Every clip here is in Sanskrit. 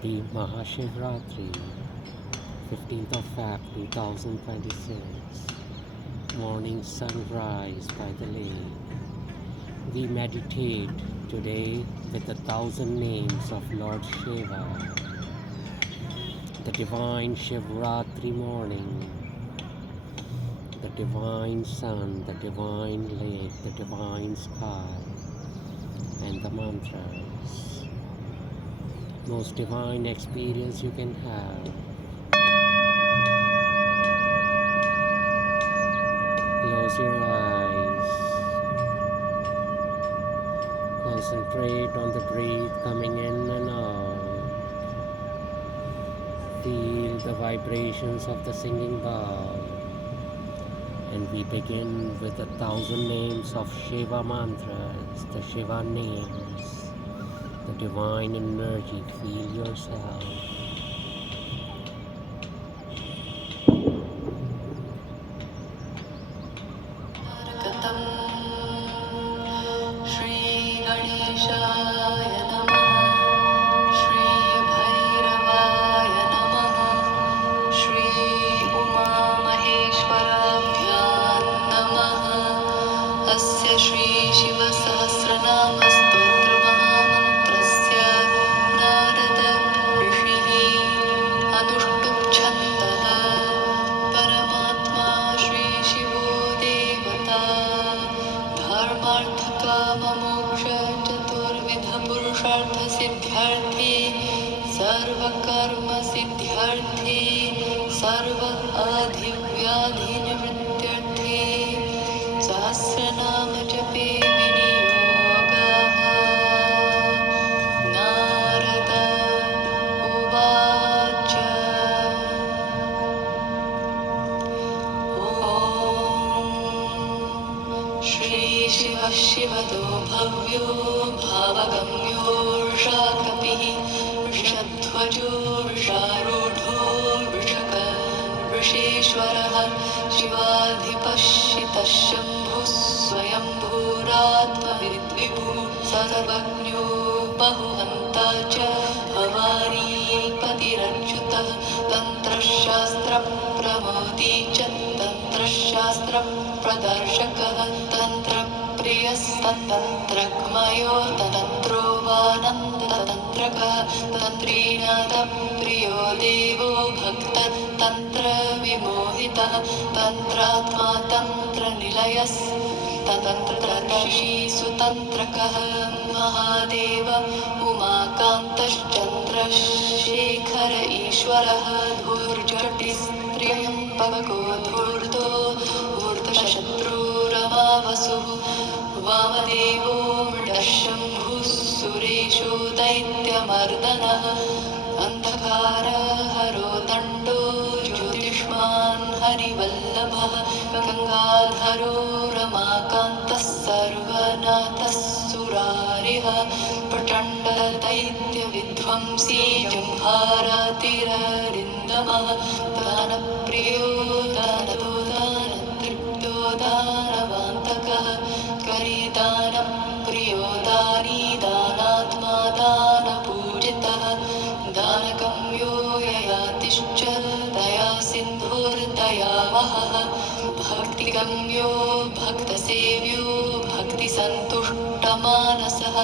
Happy Mahashivratri, 15th of Feb 2026, morning sunrise by the lake. We meditate today with the 1,000 names of Lord Shiva, the divine Shivratri morning, the divine sun, the divine lake, the divine sky, and the mantras. Most divine experience you can have. Close your eyes. Concentrate on the breath coming in and out. Feel the vibrations of the singing bowl. And we begin with the 1,000 names of Shiva mantras, the Shiva names, the divine energy. Feel yourself. सर्वकर्मसिद्ध्यर्थे सर्व अधिव्याधिनिवृत्त्यर्थे सहस्रनाम जपे विनियोगः। नारद उवाच ॐ श्रीशिवः शिवतो भव्यो भावगम्योऽर्षाकपिः वृषध्वजो वृषारूढो वृषेश्वरः शिवाधिपश्चितः शम्भुः स्वयम्भूरात्मविद्विभुः सर्वज्ञो बहुहन्ता च भवानीपतिरच्युतः तन्त्रशास्त्रप्रमोदी च तन्त्रशास्त्रप्रदर्शकः तन्त्रप्रियस्तन्त्रज्ञयो तन्त्रोवानन्दतन्त्रकः तन्त्रीणातप्रियो देवो भक्ततन्त्रविमोहितः तन्त्रात्मा तन्त्रनिलयस्ततन्त्रदर्शी महादेव उमाकान्तश्चन्द्रशेखर ईश्वरः धूर्जटिस्त्र्यम्बको धूर्तो धूर्तशत्रुरमावसुः वामदेवो मृडशम्भुः सुरेशो दैत्यमर्दनः अन्धकारहरो दण्डो ज्योतिष्मान् हरिवल्लभः गङ्गाधरो रमाकान्तः सर्वनाथः सुरारिः प्रचण्डदैत्यविध्वंसी जम्भारतिररिन्दमः दानप्रियो दानदो दानतृप्तो दानवान्तकः करिदानप्रियो दानी दानात्मा दानपूजितः दानगम्यो ययातिश्च दया सिन्धुर्दयावहः भक्तिगम्यो भक्तसेव्यो भक्तिसन्तुष्टमानसः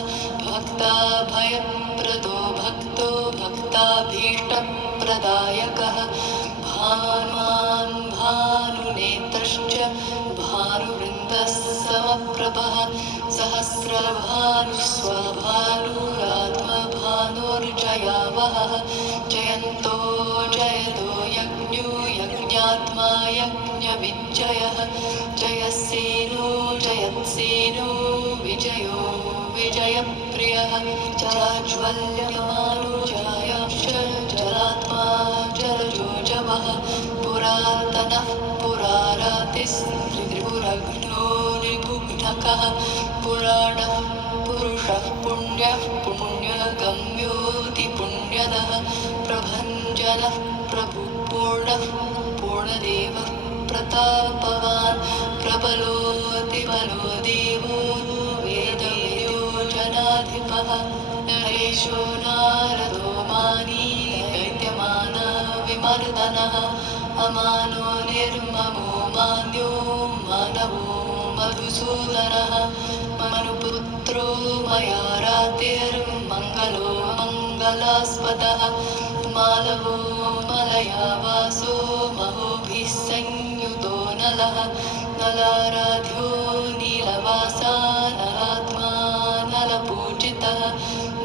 भक्ताभयप्रदो भक्तो भक्ताभीष्टप्रदायकः भानुमान् भानुनेत्रश्च भानुवृन्दः समप्रभः सहस्रभानुः स्वभानुरात्मभानुर्जयावहः जयन्तो जयतो यज्ञो यज्ञात्मा यज्ञविजयः जयसेनो जयत्सेनो विजयो विजयप्रियः जलाज्वल्यमानो जयांश जलात्मा जलजो जवः पुरातनः पुरारातिस्त्रिपुरघ्नो निबुघ्नकः पुराणः पुरुषः पुण्यः पुण्यगम्योऽतिपुण्यदः प्रभञ्जनः प्रभुपूर्णः पूर्णदेवः प्रतापवान् प्रबलोऽतिबलो देवो वेदविदो जनाधिपः नरेशो नारदो मानी जनार्दनः अमानो निर्ममो मान्यो मानवो मधुसूदनः मनुपुत्रो मया रातिर्मङ्गलो मङ्गलास्पदः मालवो मलया वासो महोभिः संयुतो नलः नलाराध्यो नीलवासा नलात्मा नलपूजितः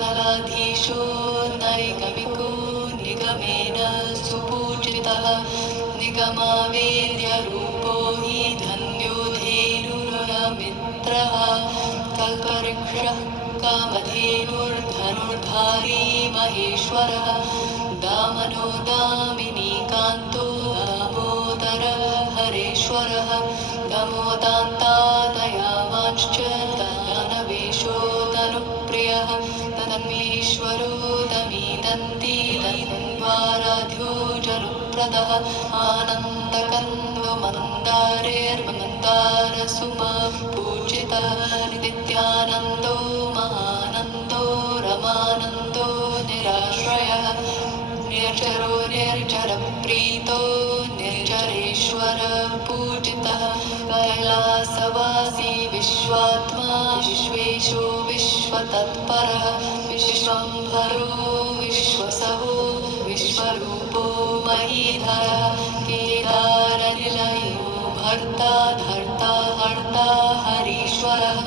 नलाधीशो नैगमिको निगमेन सुपूजितः निगमावेद्यरूपो हि धन्यो धेनुर्मित्रः कल्पवृक्षः कामधेनुर्धनुर्धारी महेश्वरः दामनो दामिनीकान्तो दामोदरः हरेश्वरः दमोदान्ता दयावांश्च दानवेशो दनुप्रियः दन्वीश्वरो दमीदन्ती दन्वाराध्यो जनुप्रदः आनन्दकन्दो मन्दारेर्मन्दारसुमपूजितः नित्यानन्दो महानन्दो रमानन्दो निराश्रयः निर्जरो निर्जरप्रीतो निर्जरेश्वर पूजितः कैलासवासी विश्वात्मा विश्वेशो विश्वतत्परः विश्वम्भरो विश्वसहो विश्वरूपो महीधरः केदारनिलयो भर्ता धर्ता हर्ता हरीश्वरः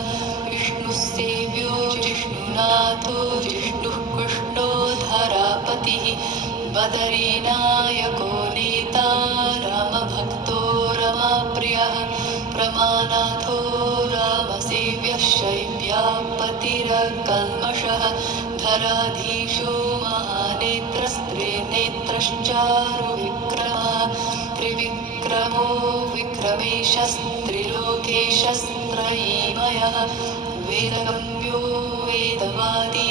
विष्णुसेव्यो जिष्णुनाथो जिष्णुः कृष्णो धरापतिः बदरीनायको नेता रामभक्तो रमाप्रियः प्रमानाथो रामसेव्यः शैव्यापतिरकल्मषः धराधीशो महानेत्रस्त्रिनेत्रश्चारुविक्रमः त्रिविक्रमो विक्रमेशस्त्रिलोकेशस्त्रयीमयः वेदगम्यो वेदवादी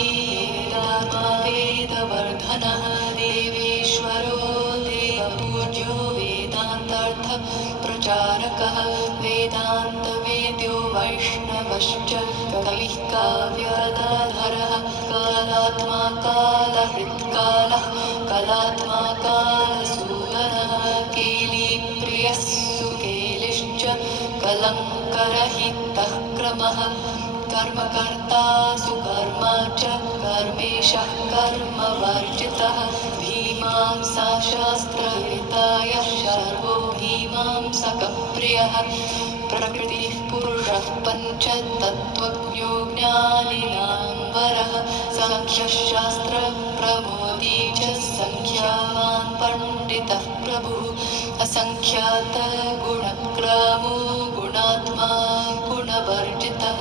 वेदात्मा वेदवर्धनः देवेश्वरो देवपूज्यो वेदान्तार्थप्रचारकः वेदान्तवेद्यो वैष्णवश्च कविः काव्यदाधरः कालात्मा कालहृत्कालः कलात्मा कालसूदनः केलीप्रियः सुकेलिश्च कलङ्करहितः क्रमः कर्मकर्ता सुकर्मा च कर्मेशः कर्मवर्जितः भीमांसाशास्त्रहितायः सर्वो भीमांसकप्रियः प्रकृतिः पुरुषः पञ्चतत्त्वज्ञो ज्ञानिनाम्बरः साङ्ख्यशास्त्रप्रमोदी च सङ्ख्यावान् पण्डितः प्रभुः असङ्ख्यातगुणग्रामो गुणात्मा गुणवर्जितः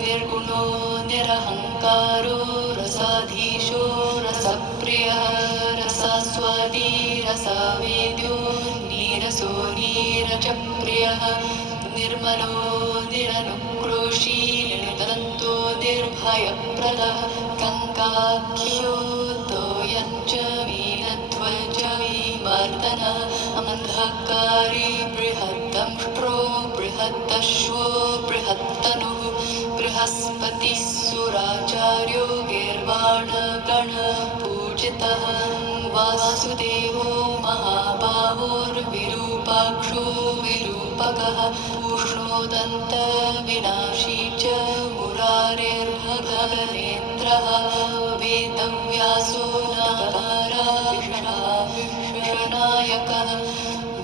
निर्गुणो निरहङ्कारो रसाधीशो रसप्रियः रसास्वादी रसावेद्यो नीरसो नीरचप्रियः निर्मलो निरनुक्रोशी निर्दन्तो निर्भयप्रदः कङ्काख्यो तोयञ्च मीनध्वज विमर्दनः अन्धकारी बृहद्दंष्ट्रो बृहद्दश्वो बृहत्तनुः बृहस्पतिः सुराचार्यो गीर्वाणगणपूजितः वासुदेवो महाबाहोर्विरूपाक्षो विरूपकः उष्णोदन्तविनाशी च मुरारेर्भगनेत्रः वेदव्यासो नारायणः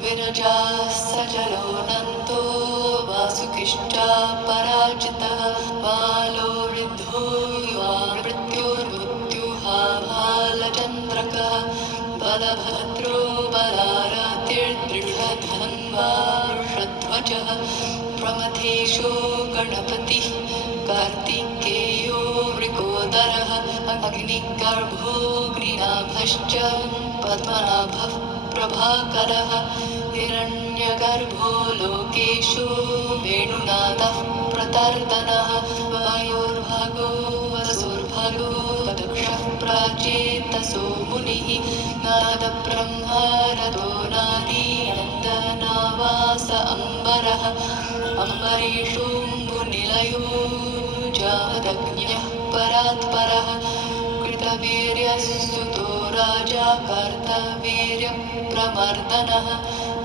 विरजाः सजलोऽनन्तो वासुकिश्चापराजितः बालो वृद्धो युवा मृत्योर्मृत्युहा भालचन्द्रकः बलभद्रो बलारातिर्दृढधन्वा वृषध्वजः प्रमथेशो गणपतिः कार्तिकेयो वृकोदरः अग्निगर्भो ग्निनाभश्च पद्मनाभः प्रभाकरः हिरण्यगर्भो लोकेशो वेणुनाथः प्रतर्दनः वायोर्भागो वसुर्भागो दक्षः प्राचेतसो मुनिः नादब्रह्मारदो नादी नन्दनावास अम्बरः अम्बरीषोऽम्बुनिलयो जामदग्न्यः परात्परः कृतवीर्यः सुतो राजा कर्तवीर्यप्रमर्दनः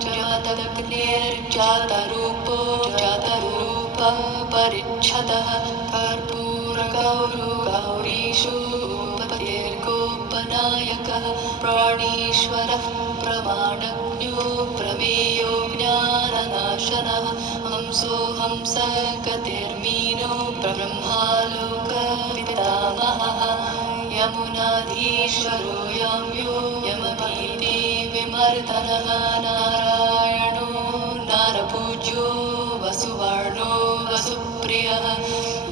जमदग्निर्जातरूपो जातरूपपरिच्छदः कर्पूरगौरीशोपतिर्गोपनायकः प्राणीश्वरः प्रमाणज्ञो प्रमेयो ज्ञाननाशनः हंसो हंसगतिर्मीनो ब्रह्मालोकपितामहः यमुनाधीश्वरो याम्यो यमभीति विमर्दनः नारायणो नारपूज्यो वसुवर्णो वसुप्रियः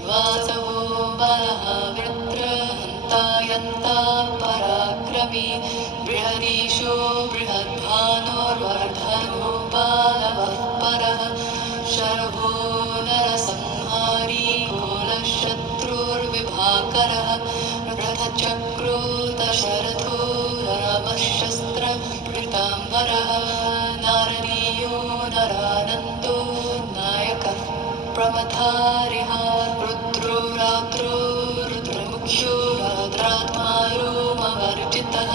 वासवो बलः वृत्रहन्ता यन्ता पराक्रमी बृहदीशो बृहद्भानुर्वर्धनो बालवः परः शर्वो नरसंहारी कुलशत्रुर्विभाकरः रथचक्रो दशरथो रामशस्त्रपीताम्बरः नारदीयो नरानन्दो नायकः प्रमथारिः रुद्रो रात्रो रुद्रमुख्यो रात्रात्मा रोमवर्जितः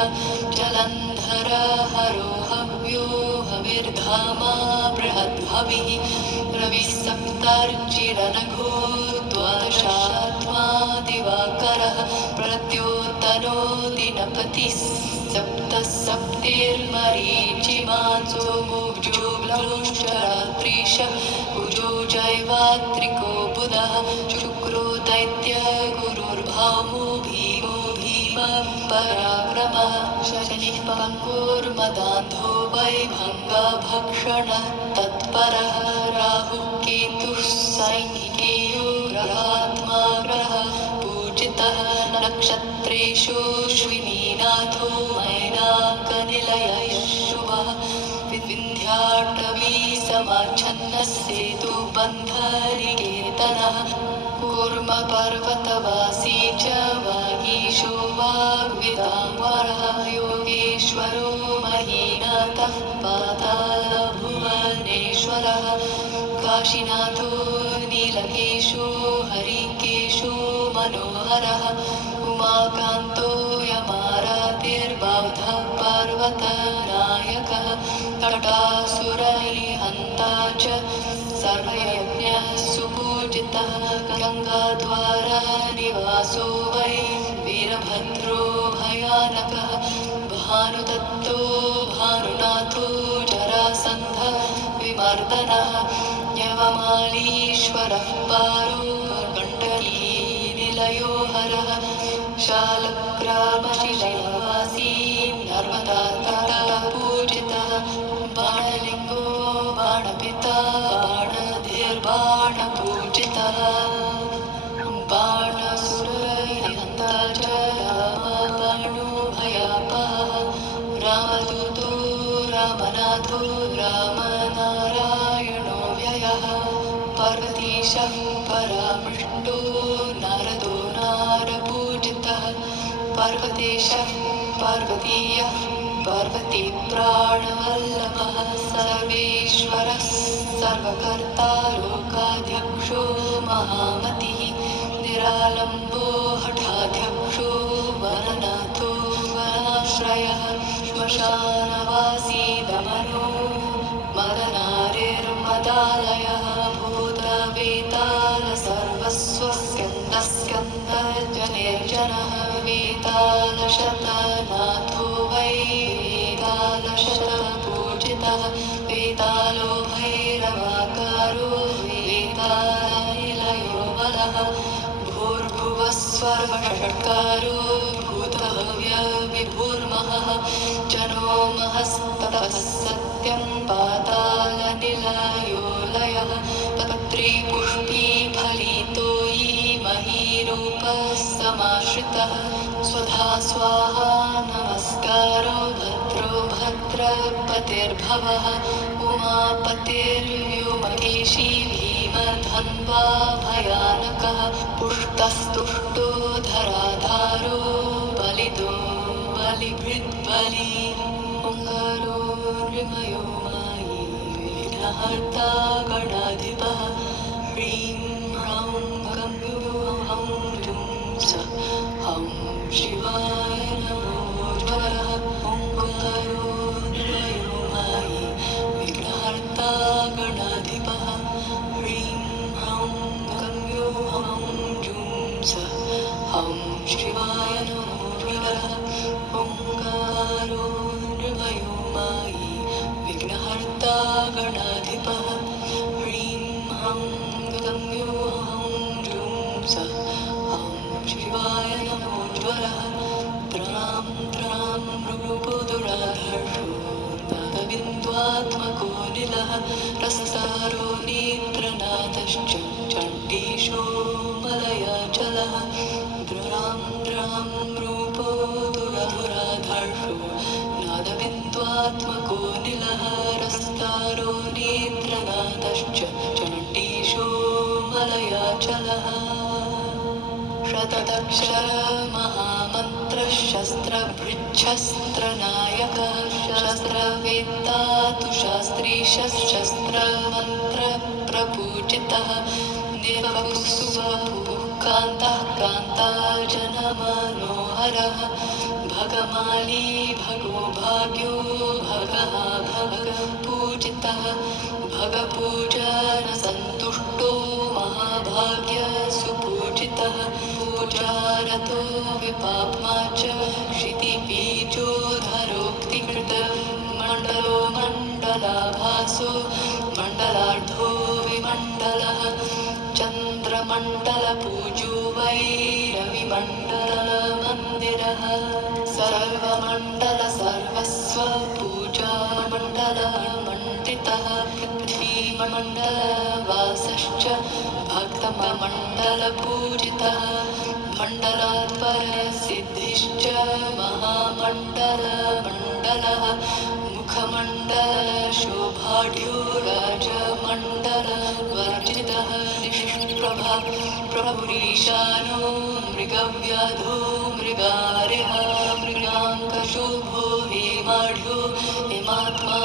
जलन्धरः हरो हव्यो हविर्धामा बृहद्भविः रविः सप्तर्चिरनघो द्वादशात्मा दिवाकरः प्रद्योतनो दिनपतिः सप्तसप्तिर्मरीचिमान् सोमोऽब्जो ब्लौश्चरात्रीश कुजो जैवात्रिको बुधः शुक्रो दैत्यगुरुर्भामो भीमो भीमः पराक्रमः शनिः पङ्गुर्मदान्धो वैभङ्गभक्षणः तत्परः राहुः केतुः सैनिकेयो ग्रहात्मा ग्रहः पूजितः नक्षत्रेषु अश्विनीनाथो मैनाकनिलयः शुभः विन्ध्याटवी समाच्छन्नः सेतुबन्धनिकेतनः कूर्मपर्वतवासी च वागीशो वाग्विदाम्बरः योगेश्वरो महीनाथः पातालभुवनेश्वरः काशीनाथो नीलकेशो हरिकेशो मनोहरः उमाकान्तो यमारातिर्बौधः पर्वतनायकः तटासुरैर्हन्ता च सर्वयज्ञः सुपूजितः गङ्गाद्वारनिवासो वै वीरभद्रो भयानकः भानुदत्तो भानुनाथो जरासन्धः विमर्दनः यवमालीश्वरः पारो कण्डलीनिलयो हरः शालग्रामशिलावासी नर्मदातटपूजितः बाणलिङ्गो बाणपिता बाणधिर्बाणपूजितः बाणसुरैर्हन्ता च रामबाणो भयापहः रामदूतो रामनाथो रामनारायणो व्ययः पार्वतीशः परामृष्टो नारदो नारपूजितः पार्वतीशः पार्वतीयः पार्वतीप्राणवल्लभः सर्वेश्वरः सर्वकर्ता लोकाध्यक्षो महामतिः निरालम्बो हठाध्यक्षो वननाथो वनाश्रयः श्मशानवासी दमनो मदनारिर्मदालयः भूतवेतालसर्वस्वस्कन्दस्कन्दजनिर्जनः वेतालशतनाथो वै वेतालशतपूजितः वेतालो भैरवाकारो वेतालनिलयो बलः भूर्भुवस्वर्वषट्कारो भूतभव्यविभूर्महः जनो महस्ततः सत्यं पातालनिलयो लयः पत्रीपुष्पी फलितोयी महीरूपः समाश्रितः स्वधा स्वाहा नमस्कारो भद्रो भद्रपतिर्भवः उमापतिर्व्योमकेशी भीमधन्वा भयानकः पुष्टस्तुष्टो धराधारो बलिदो बलिभृद्बली ओङ्कारो नृमयो मायी विघ्नहर्ता गणाधिपः ह्रीं ह्रौं गं हं जुं स हं शिवाय नमो ज्वरः रस्तारो नेत्रनाथश्च चण्डीशो मलयाचलः द्रां द्रां रूपो दुराधर्षो नादबिन्द्वात्मको निलः रस्तारो नेत्रनाथश्च चण्डीशो मलयाचलः शतदक्षरमहामन्त्रः शस्त्रभृच्छस्त्रनायकः शस्त्रवेत्ता तु शास्त्री शस्त्रमन्त्रप्रपूजितः निर्वपुः कान्तः कान्ताजनमनोहरः भगमाली भगो भाग्यो भगः भगपूजितः भगपूजनसन्तुष्टो महाभाग्यसुपूजितः पूजारतो विपाप्मा च क्षितिबीजोधरोक्तिकृत मण्डलो मण्डलाभासो मण्डलार्धो विमण्डलः चन्द्रमण्डलपूजो वै रविमण्डलमन्दिरः सर्वमण्डल सर्वस्व पूजामण्डलमण्डितः पृथ्वीमण्डलवासश्च भक्तमण्डलपूजितः मण्डलात् परसिद्धिश्च महामण्डलमण्डलः मुखमण्डलशोभाढ्यो राजमण्डलवर्जितः निष्प्रभा प्रभुरीशानो मृगव्याधो मृगार्यः मृगाङ्कशोभो हेमाढ्यो हेमात्मा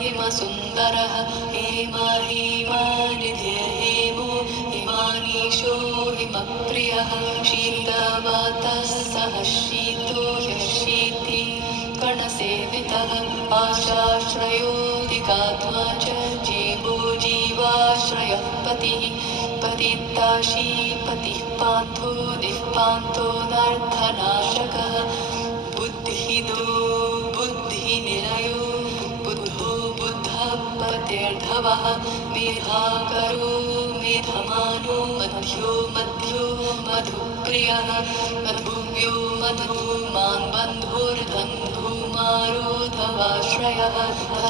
हिमसुन्दरः हेमा हेमानिधे हेमो हिमानीशो हिमप्रियः शीतवातः सह शीतो ह्यशीति कणसेवितः आशाश्रयोऽधिकात्मा च जीवो जीवाश्रयः पतिः पतित्ताशी पतिः पान्थो निःपान्तो नर्थनाशकः बुद्धिदो बुद्धिनिलयो बुद्धो बुद्धपतिर्धवः मेधाकरो मेधमानो मध्यो मध्यो मधुप्रियः मधुव्यो मधुमान् बन्धुर्बन्धुमारोधवाश्रयः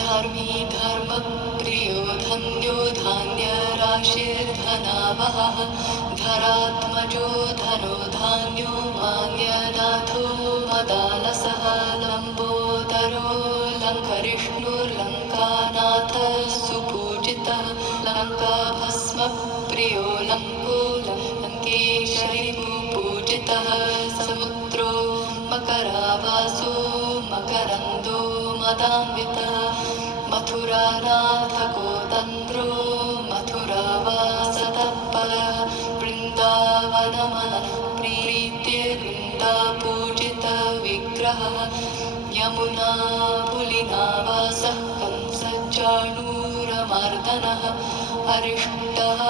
धर्मी धर्मप्रियो धन्यो धान्यराशिर्धनावहः धरात्मजो धनो धान्यो मान्यनाथो मदालसः लम्बोदरो लङ्करिष्णुर्लङ्कानाथः सुपूजितः लङ्काभस्मप्रियो लङ्को लङ्केशरिपूजितः समुद्रो मकरावासो मकरन्दो मदान्वितः मथुरानाथकोतन्द्रो मथुरावासतः परः वृन्दावनमनः प्रीतिर्वृन्दापूजितविग्रहः यमुना पुलिनावासः कंसचाणूरमर्दनः अरिष्टः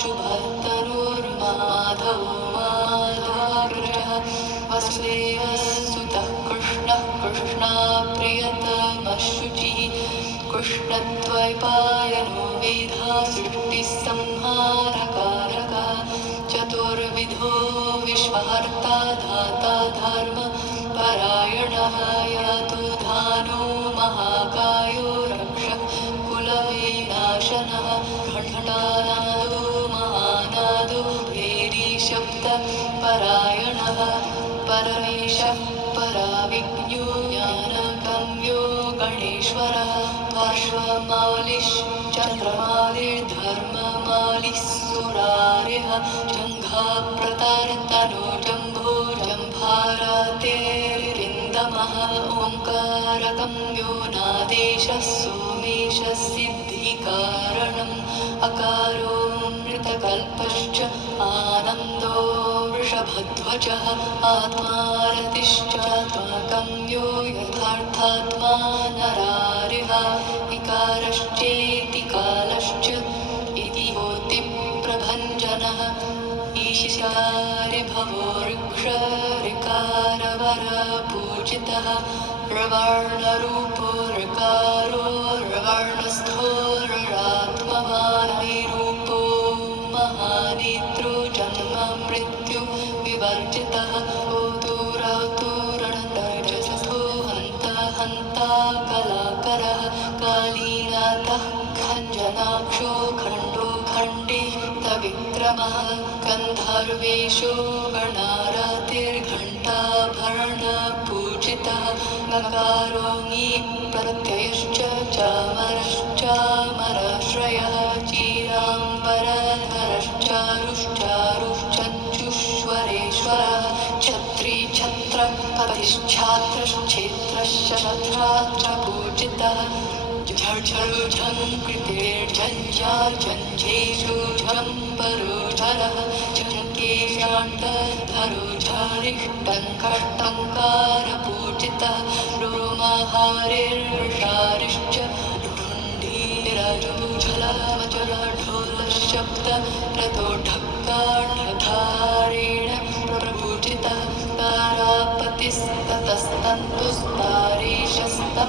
शुभतनुर्माधवो माधवाग्रजः वसुदेवसुतः कृष्णः कृष्णाप्रियतमः शुचिः कृष्णद्वैपायनो वेधा सृष्टिसंहारकारकः चतुर्विधो विश्वहर्ता धाता धर्मपरायणः यातु धानो महाकायो रक्षः कुलविनाशनः घण्टानादो महानादो भेरी शब्दपरायणः परमेशः पराविज्ञो ज्ञानगम्यो गणेश्वरः पार्श्वमालिश्चन्द्रमालिर्धर्ममालिः सुरार्यः जङ्घाप्रतार्तनो जम्भो जम्भारातेर्विन्दमः ओङ्कारगम्यो नादेशः सोमेशः सिद्धिकारणम् अकारोऽमृतकल्पश्च आनन्दो वृषभध्वजः आत्मारतिश्चात्मगम्यो यथार्थात्मा नरारिः इकारश्चेति कालश्च इति होति प्रभञ्जनः ईशिकारिभवो ऋक्षरिकारवरपूजितः रवर्णरूपो ऋकारो रवर्णस्थो ररात्मवानिरूपो महानेत्रो जन्म मृत्यु विवर्जितः ओतुरतुरणतजस्थो हन्ता हन्ता कलाकरः कालीनाथः खञ्जनाक्षो खण्डो खण्डितविक्रमः गन्धर्वेषु गणारतिर्घण्टाभरणपूजितः गकारो ङी प्रत्ययश्च चामरश्चामराश्रयः चीराम्बरधरश्चारुश्चारुश्चञ्चुश्वरेश्वरः छत्री छत्रपतिश्छात्रश्छेत्रश्च पूजितः झर्झरुझं कृतेर्झञ्झार्झञ्झेषु झम्बरोझरः झङ्केशाण्डधरो झरिष्टङ्कष्टङ्कारपूजितः रोमहारिर्षारिश्च ढुण्ढीरजुझलमचलढोलशब्दरतो ढक्काढधारेण प्रपूजितः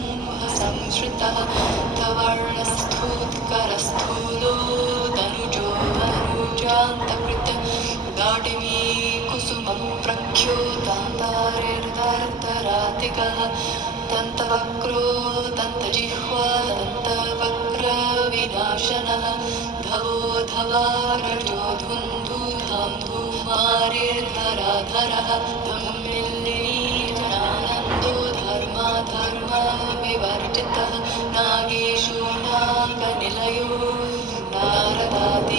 तारापतिस्ततस्तन्तुस्तारेशस्तम्भसंश्रितः धवर्णस्थूत्करस्थूलो दनुजो दनुजान्तकृत गाढिमी कुसुमप्रख्यो दान्तारिर्दर्दरातिकः दन्तवक्रो दन्तजिह्वा दन्तवक्रविनाशनः धवो धवारजो धुन्धुधान्धुमारिर्धराधरः धम्मिल्लीजनानन्दो धर्माधर्मविवर्जितः नागेषु नागनिलयो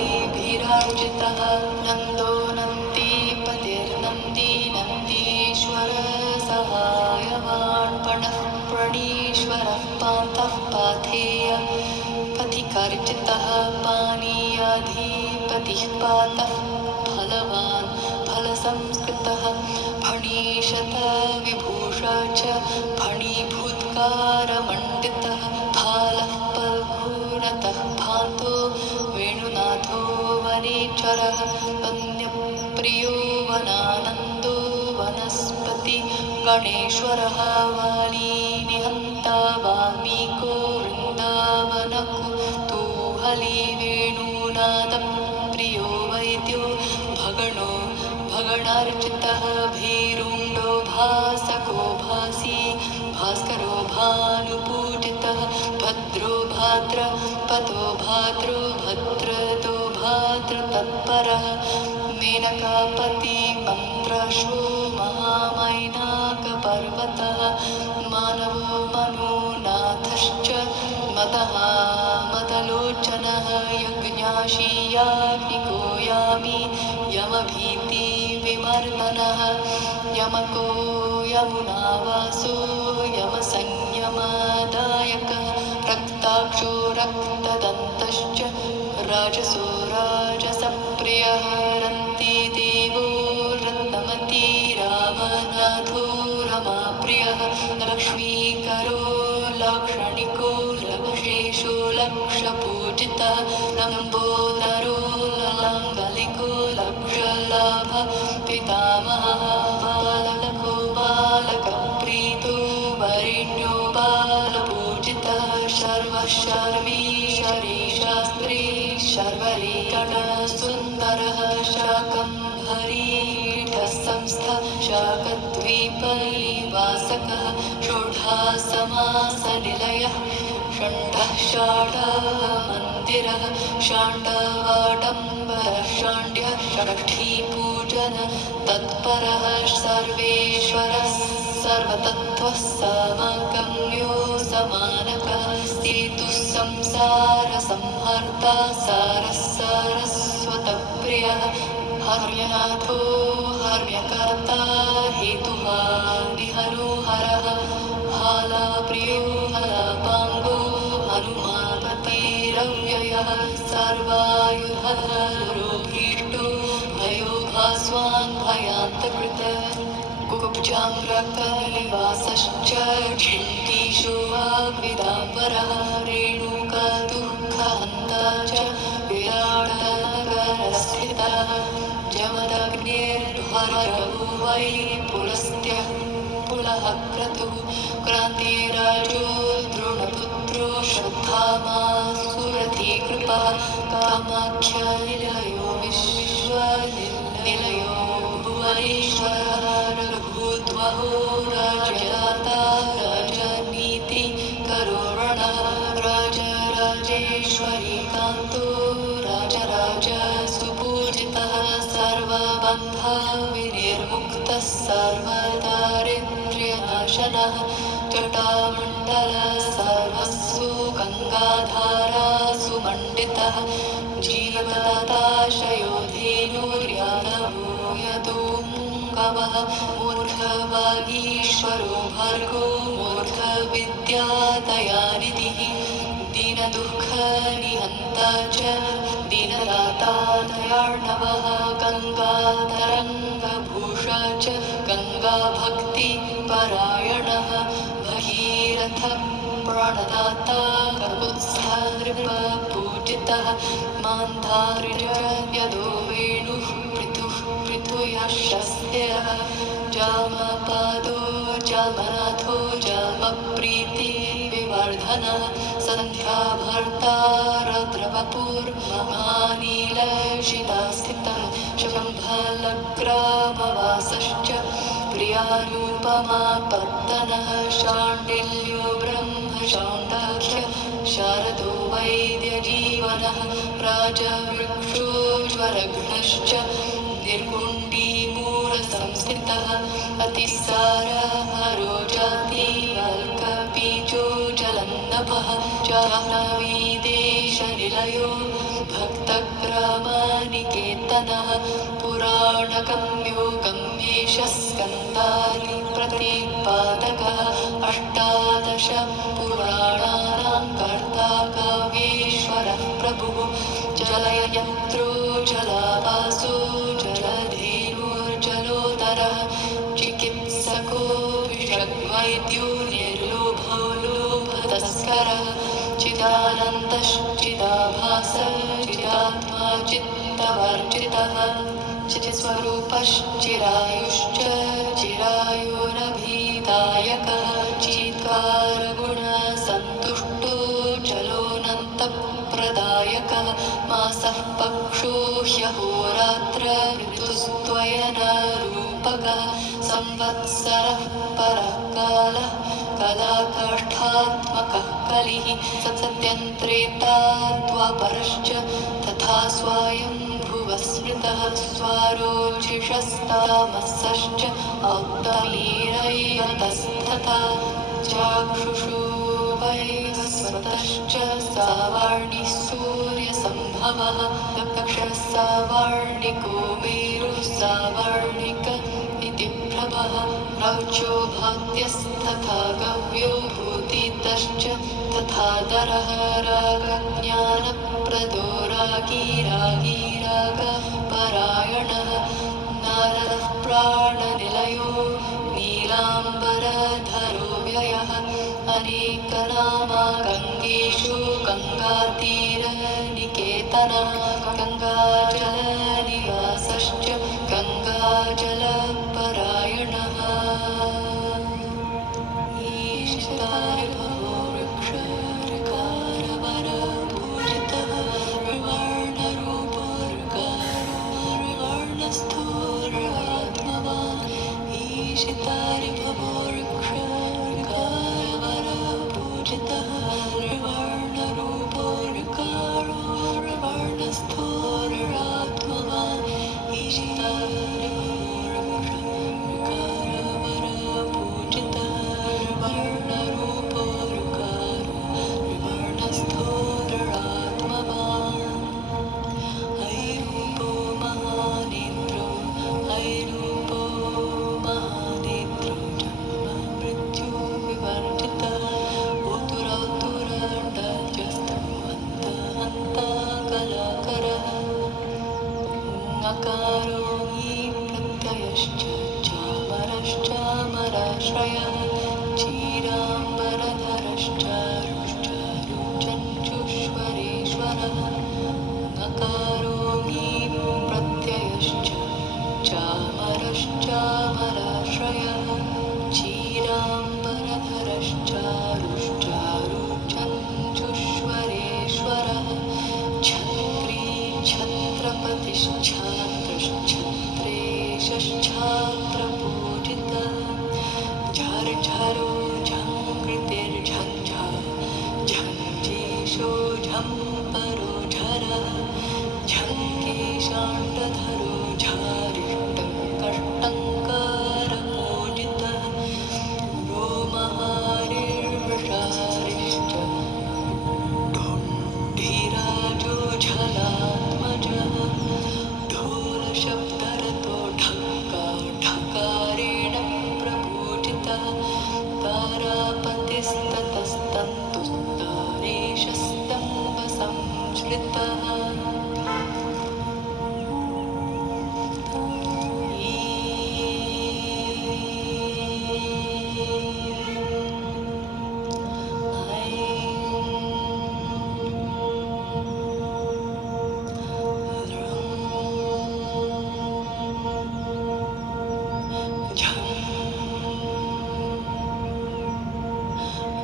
नारदादिभिरार्जितः नन्दो नन्दीपतिर्नन्दी नन्दीश्वर सहायवान् पणः प्रणीश्वरः पान्तः पाथेय पथिकर्जितः पानीयाधिपतिः पातः फलवान् फलसंस्कृतः फणीशतविभूषा च फणीभूत्कारमण्डितः फालः पल्घूरतः भान्तो वेणुनाथो वनेचरः वन्यप्रियो वनानन्दो वनस्पति गणेश्वरः वाली निहन्ता वाल्मीको वृन्दावनकुतूहली वेणुनादप्रियो वैद्यो भगणो भगणार्चितः भीरुण्डो भासको भासी भास्करो भानुपूजितः भद्रो भाद्रपदो भाद्रो भद्रतो भाद्रतत्परः मेनकापति मन्त्रश्वो महामैनाकपर्वतः मानवो मनोनाथश्च मदः मदलोचनः यज्ञाशीयाग्निको यामि यमभीतिविमर्दनः यमको यमुनावासो यमसंयमदायकः रक्ताक्षो रक्तदन्तश्च राजसो राजसप्रियः रन्तिदेवो रत्नमती रामनाथो रमाप्रियः लक्ष्मीकरो लाक्षणिको लक्षेशो लक्षपूजितः लम्बोदरो ललाङ्गलिको लक्षलाभ पितामहः बालको बालकप्रीतो वरिण्यो बालपूजितः शर्वशर्वी शरीशास्त्री शर्वरीगणसुन्दरः शाकम्भरीठसंस्थ शाकद्वीपनिवासकः षोडशमासनिलयः षण्डः षाढमन्दिरः शाण्डवाडम्बरः शाण्ड्यः षष्ठीपूजन तत्परः सर्वेश्वरः सर्वतत्त्वः समगम्यो समानकः सेतुः संसारसंहर्ता सारः सारस्वतप्रियः हर्म्यनाथो हर्म्यकर्ता हेतुः निहरोहरः हालाप्रियो हलापाङ्गो हनुमापतिरव्ययः सर्वायुधरो भीष्टो भयो भास्वान् भयान्तकृत कुब्जाम्रकनिवासश्च झिण्टीशो वाग्विदाम्बरः रेणुकादुःखहन्ता च विराटनगरस्थितः जमदग्निर्हरवो वै पुलस्त्यः पुलः क्रतुः क्रान्तिराजो द्रोणपुत्रो श्रद्धामा सुरथिकृपः कामाख्यनिलयो विश्वनिलयो भुवनेश्वरः रघुद्वहो राजदाता राजनीति करोरणः राजराजेश्वर सर्वदारिद्र्यनाशनः जटामण्डलः सर्वस्सु गङ्गाधारासु मण्डितः जीवदाताशयो धेनुर्यादवो यदुङ्गवः मूर्धवागीश्वरो भर्गो मूर्धविद्यादयानिधिः दीनदुःखनिहन्ता च दीनदाता दयार्णवः गङ्गातरङ्गभूषा च गङ्गाभक्तिपरायणः भगीरथ प्राणदाता ककुत्स्थनृपपूजितः मान्धार्यदो वेणुः पृथुयशस्त्यः जामपादो जामनाथो जामप्रीतिविवर्धनः सन्ध्याभर्ता रद्रवपुर्महानीलशिलास्थितः शम्भलग्रामवासश्च प्रियानुपमापत्तनः शाण्डिल्यो ब्रह्मशाण्डाख्य शारदो वैद्यजीवनः राजवृक्षोज्वलघ्नश्च निर्गुण्डीमूलसंस्थितः अतिसारहरो जाति अल्कबीजो जलन्नभः जाह्नवीदेशनिलयो भक्तग्रामनिकेतनः पुराणगम्यो गम्येशः स्कन्दारिप्रतिपादकः अष्टादश पुराणानां कर्ता काव्येश्वरः प्रभुः जलयन्त्रो जलावासो जलधेनुर्जलोदरः चिकित्सको विषग्वैद्यो निर्लोभो लोभतस्करः चिदानन्दश्चिदाभासः चिदात्मा चित्तवर्जितः चित्स्वरूपश्चिरायुश्च चिरायुरभिदायकः चीत्कारगुणसन्तुष्टो जलोऽनन्तप्रदायकः मासः पक्षो ह्यहोरात्र ऋतुस्त्वयनरूपकः संवत्सरः परः कालः कलाकाष्ठात्मकः कलिः सत्यन्त्रेता द्वापरश्च तथा स्वायम्भुवः स्मृतः स्वारोचिषस्तामसश्च औत्तमीरैरतस्तथा चाक्षुषो वैवस्वतश्च सावर्णिः सूर्यसम्भवः दक्षः सावर्णिको मेरुः सावर्णिक इति प्रभः रौचो भात्यस्तथा गव्यो भूतितश्च तथा दरः रागज्ञानप्रदो रागी रागपरायणः नारदः प्राणनिलयो नीलाम्बरधरो व्ययः अनेकनामा गङ्गेशो गङ्गातीरनिकेतनः गङ्गाजलनिवासश्च गङ्गाजलपरायणः ईशितार्भवो वृक्षरकारवरपूजितः विवर्णरूपोर्गारोर्वर्णस्थोरात्मवान् ईशितार्भवो वृक्षरकारवरपूजितः विवर्णरूपोर्गारोर्वर्णस्थोरात्मवान् ईशितार्भवो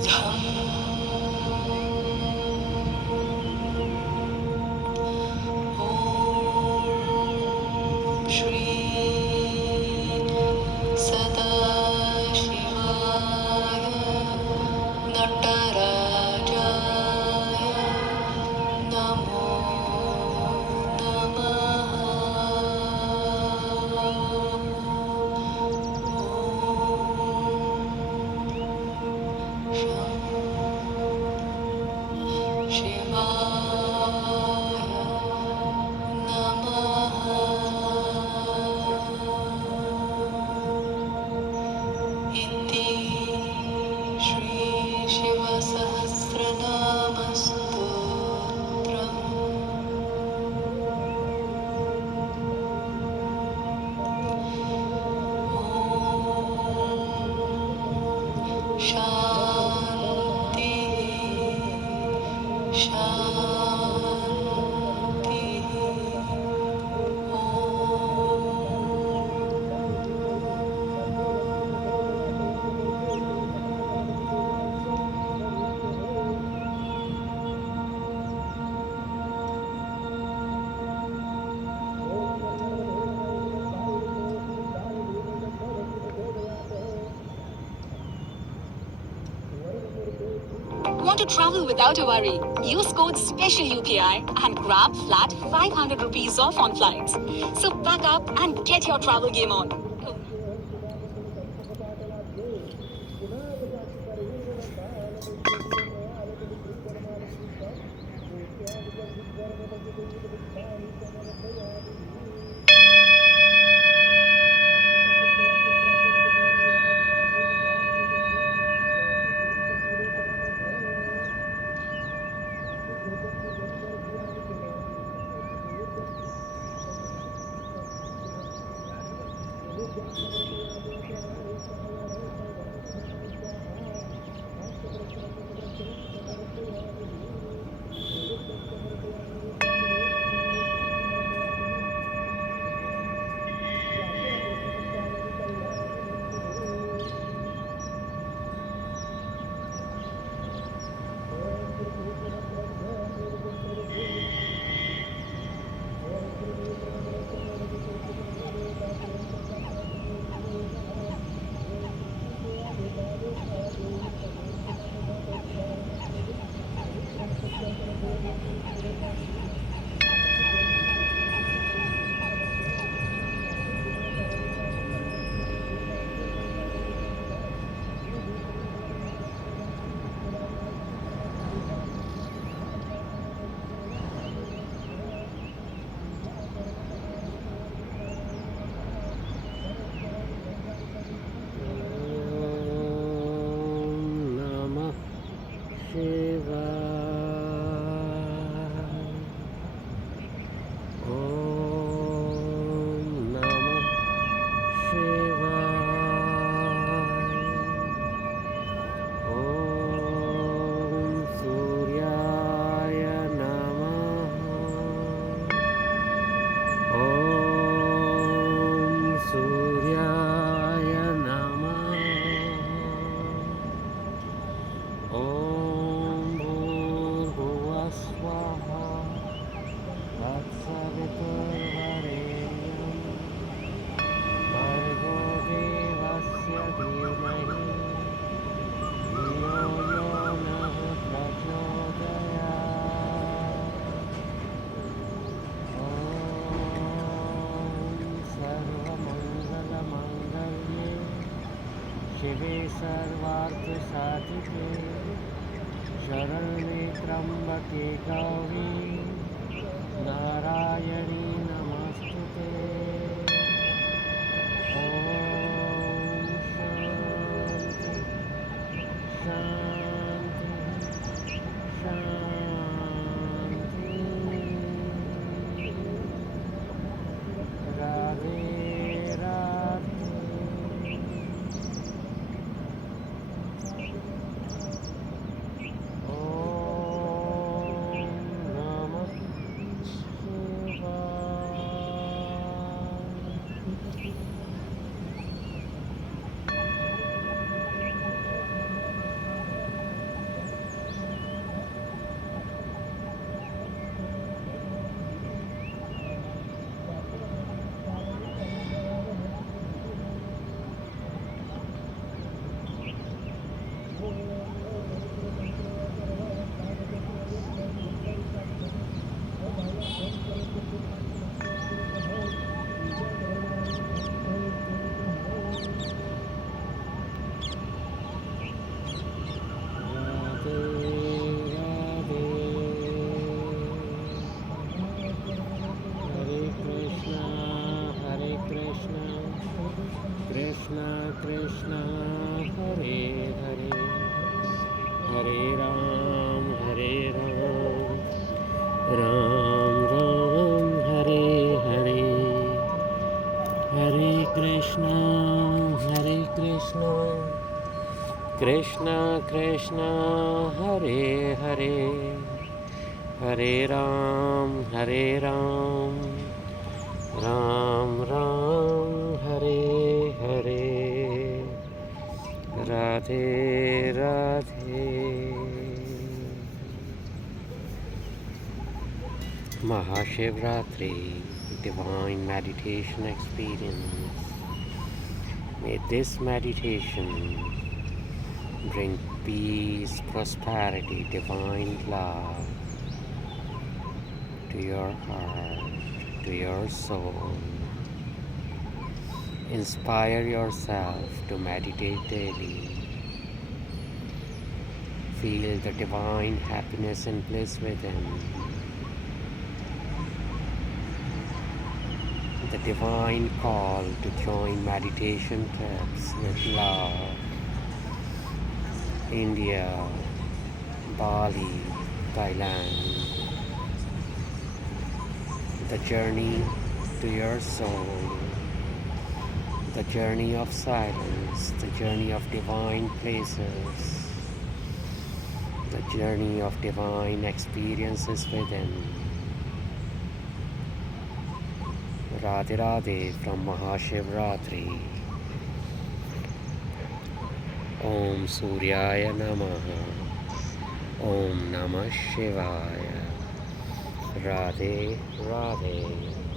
ॐ श्री सदाशिवाय नटराजाय नमो नमः ॐ शिवाय नमः इति ॐ शान्ति शान्ति Want to travel without a worry? Use code SPECIAL UPI and grab flat 500 rupees off on flights. So pack up and get your travel game on. शिवे सर्वार्थसाधिके शरण्ये त्र्यम्बके गौरी नारायणी नमस्तुते। ॐ शान्ति शान्ति शान्ति। राधे राधे। ॐ नमः शिवाय। Krishna Hare Hare Hare Ram Ram Ram Hare Hare Radhe Radhe. Mahashivratri, divine meditation experience. May this meditation bring peace, prosperity, divine love to your heart, to your soul. Inspire yourself to meditate daily. Feel the divine happiness and bliss within. The divine call to join meditation trips with love. India, Bali, Thailand. The journey to your soul. The journey of silence. The journey of divine places. The journey of divine experiences within. Radhe Radhe from Mahashivratri. Om Suryaya Namaha. Om Namah Shivaya. Radhe Radhe.